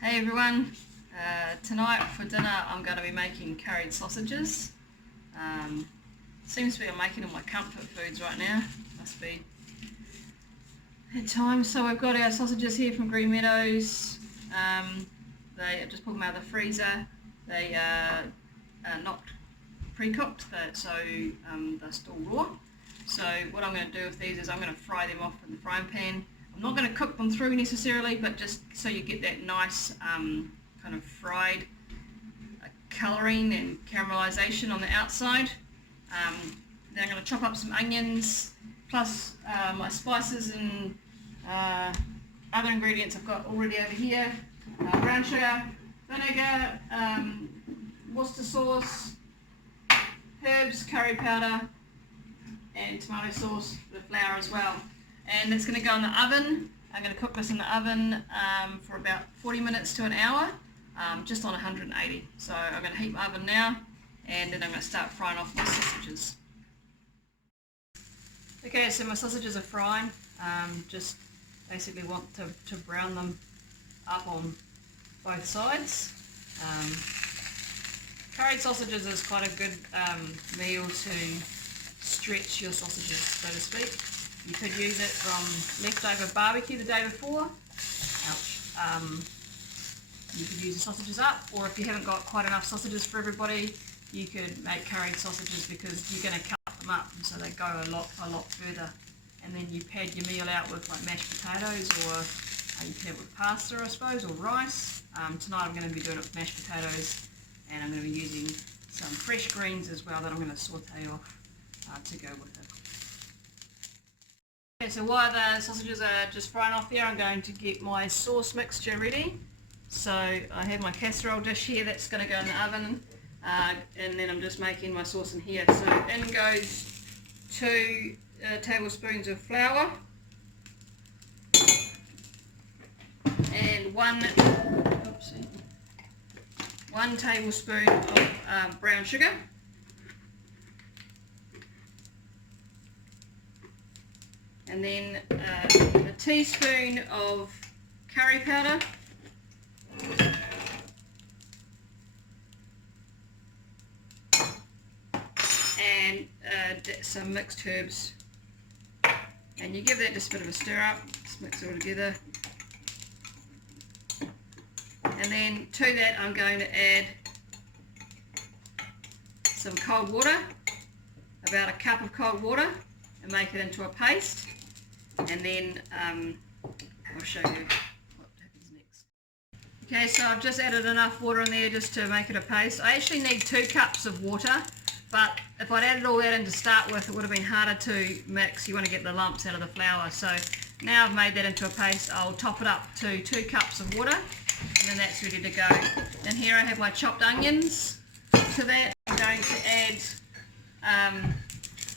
Hey everyone, tonight for dinner I'm going to be making curried sausages. Seems to be I'm making all my comfort foods right now, must be at time. So we've got our sausages here from Green Meadows. They just pulled them out of the freezer. They are not pre-cooked, so they're still raw. So what I'm going to do with these is I'm going to fry them off in the frying pan. I'm not going to cook them through necessarily, but just so you get that nice kind of fried colouring and caramelisation on the outside. Then I'm going to chop up some onions, plus my spices and other ingredients I've got already over here. Brown sugar, vinegar, Worcester sauce, herbs, curry powder, and tomato sauce with flour as well. And it's going to go in the oven. I'm going to cook this in the oven for about 40 minutes to an hour, just on 180. So I'm going to heat my oven now, and then I'm going to start frying off my sausages. Okay, so my sausages are frying. Just basically want to brown them up on both sides. Curried sausages is quite a good meal to stretch your sausages, so to speak. You could use it from leftover barbecue the day before. You could use the sausages up, or if you haven't got quite enough sausages for everybody, you could make curried sausages because you're going to cut them up, and so they go a lot further. And then you pad your meal out with like mashed potatoes, or you pad it with pasta, I suppose, or rice. Tonight I'm going to be doing it with mashed potatoes, and I'm going to be using some fresh greens as well that I'm going to saute off to go with it. Okay, so while the sausages are just frying off here, I'm going to get my sauce mixture ready. So I have my casserole dish here that's going to go in the oven, and then I'm just making my sauce in here. So in goes 2 tablespoons of flour and 1 tablespoon of brown sugar. And then a teaspoon of curry powder, and some mixed herbs. And you give that just a bit of a stir up, just mix it all together. And then to that I'm going to add some cold water, about a cup of cold water, and make it into a paste. And then I'll show you what happens next. Okay, so I've just added enough water in there just to make it a paste. I actually need 2 cups of water, but if I'd added all that in to start with, it would have been harder to mix. You want to get the lumps out of the flour. So now I've made that into a paste, I'll top it up to 2 cups of water, and then that's ready to go. And here I have my chopped onions. To that I'm going to add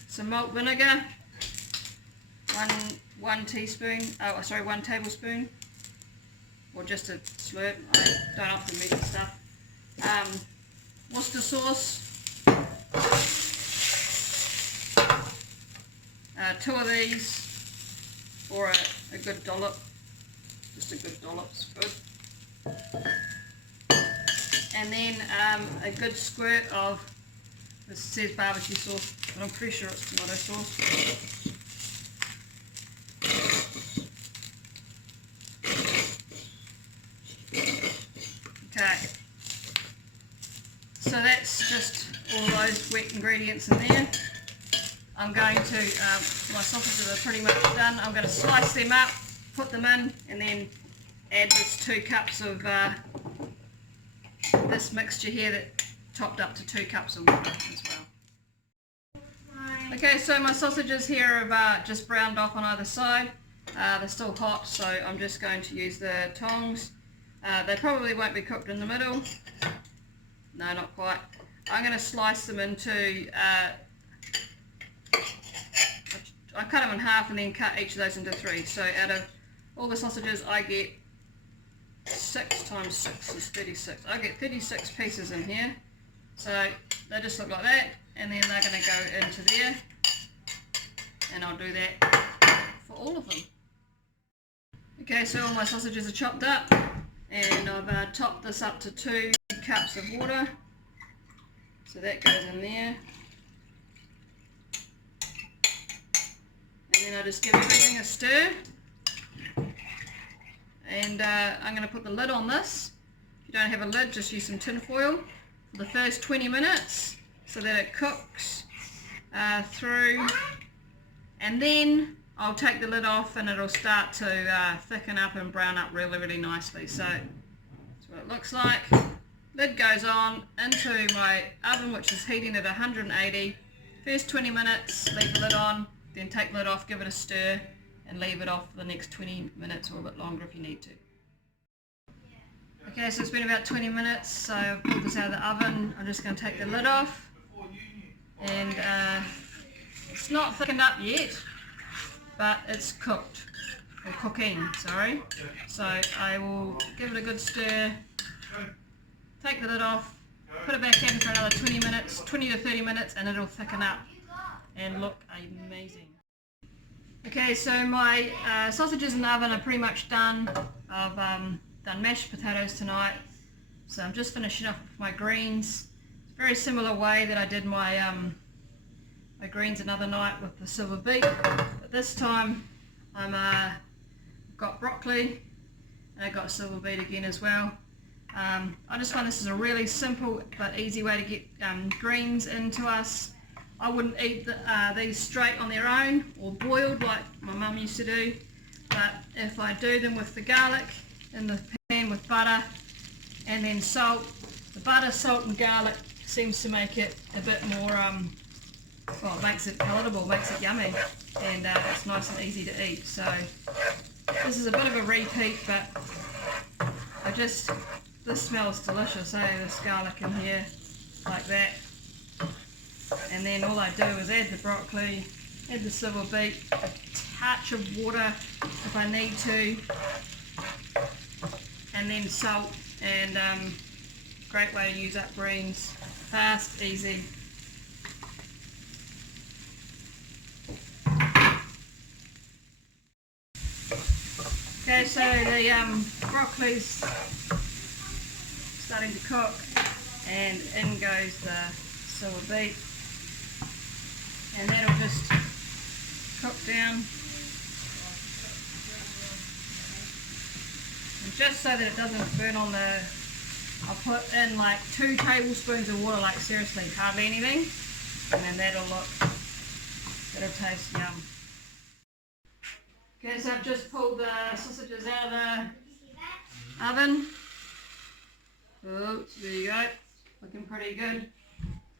some malt vinegar, 1 tablespoon, or just a slurp. I don't often measure stuff. Worcester sauce, 2 of these, or a good dollop, just a good dollop's good. And then a good squirt of, this says barbecue sauce, but I'm pretty sure it's tomato sauce. Okay, so that's just all those wet ingredients in there. I'm going to, my sausages are pretty much done. I'm going to slice them up, put them in, and then add this 2 cups of this mixture here that topped up to 2 cups of water as well. Okay, so my sausages here have just browned off on either side. They're still hot, so I'm just going to use the tongs. They probably won't be cooked in the middle. No, not quite. I'm going to slice them into, I cut them in half and then cut each of those into 3. So out of all the sausages I get 6 times 6 is 36. I get 36 pieces in here. So they just look like that, and then they're going to go into there, and I'll do that for all of them. Okay, so all my sausages are chopped up, And I've topped this up to 2 cups of water, so that goes in there. And then I just give everything a stir. And I'm going to put the lid on this. If you don't have a lid, just use some tin foil for the first 20 minutes so that it cooks through. And then I'll take the lid off and it'll start to thicken up and brown up really, really nicely. So that's what it looks like. Lid goes on into my oven, which is heating at 180. First 20 minutes, leave the lid on, then take the lid off, give it a stir, and leave it off for the next 20 minutes or a bit longer if you need to. Okay, so it's been about 20 minutes, so I've pulled this out of the oven. I'm just going to take the lid off, and it's not thickened up yet, but it's cooked, or cooking, sorry. So I will give it a good stir, take the lid off, put it back in for another 20 minutes, 20 to 30 minutes, and it'll thicken up and look amazing. Okay, so my sausages in the oven are pretty much done. I've done mashed potatoes tonight, so I'm just finishing off with my greens. It's a very similar way that I did my my greens another night with the silver beet, but this time I've got broccoli and I've got silver beet again as well. I just find this is a really simple but easy way to get greens into us. I wouldn't eat these straight on their own or boiled like my mum used to do, but if I do them with the garlic in the pan with butter and then salt, the butter, salt and garlic seems to make it a bit more, well, it makes it palatable, makes it yummy, and it's nice and easy to eat. So this is a bit of a repeat, but this smells delicious, this garlic in here like that. And then all I do is add the broccoli, add the silver beet, a touch of water if I need to, and then salt, and great way to use up greens. Fast, easy. Okay, so the broccoli's starting to cook, and in goes the silver beet. And that'll just cook down. And just so that it doesn't burn on I'll put in like 2 tablespoons of water, like seriously, hardly anything. And then that'll taste yum. Okay, so I've just pulled the sausages out of the oven. Oh, there you go. Looking pretty good.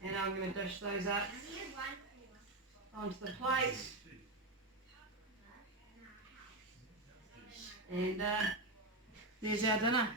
And I'm going to dish those up onto the plate, and there's our dinner.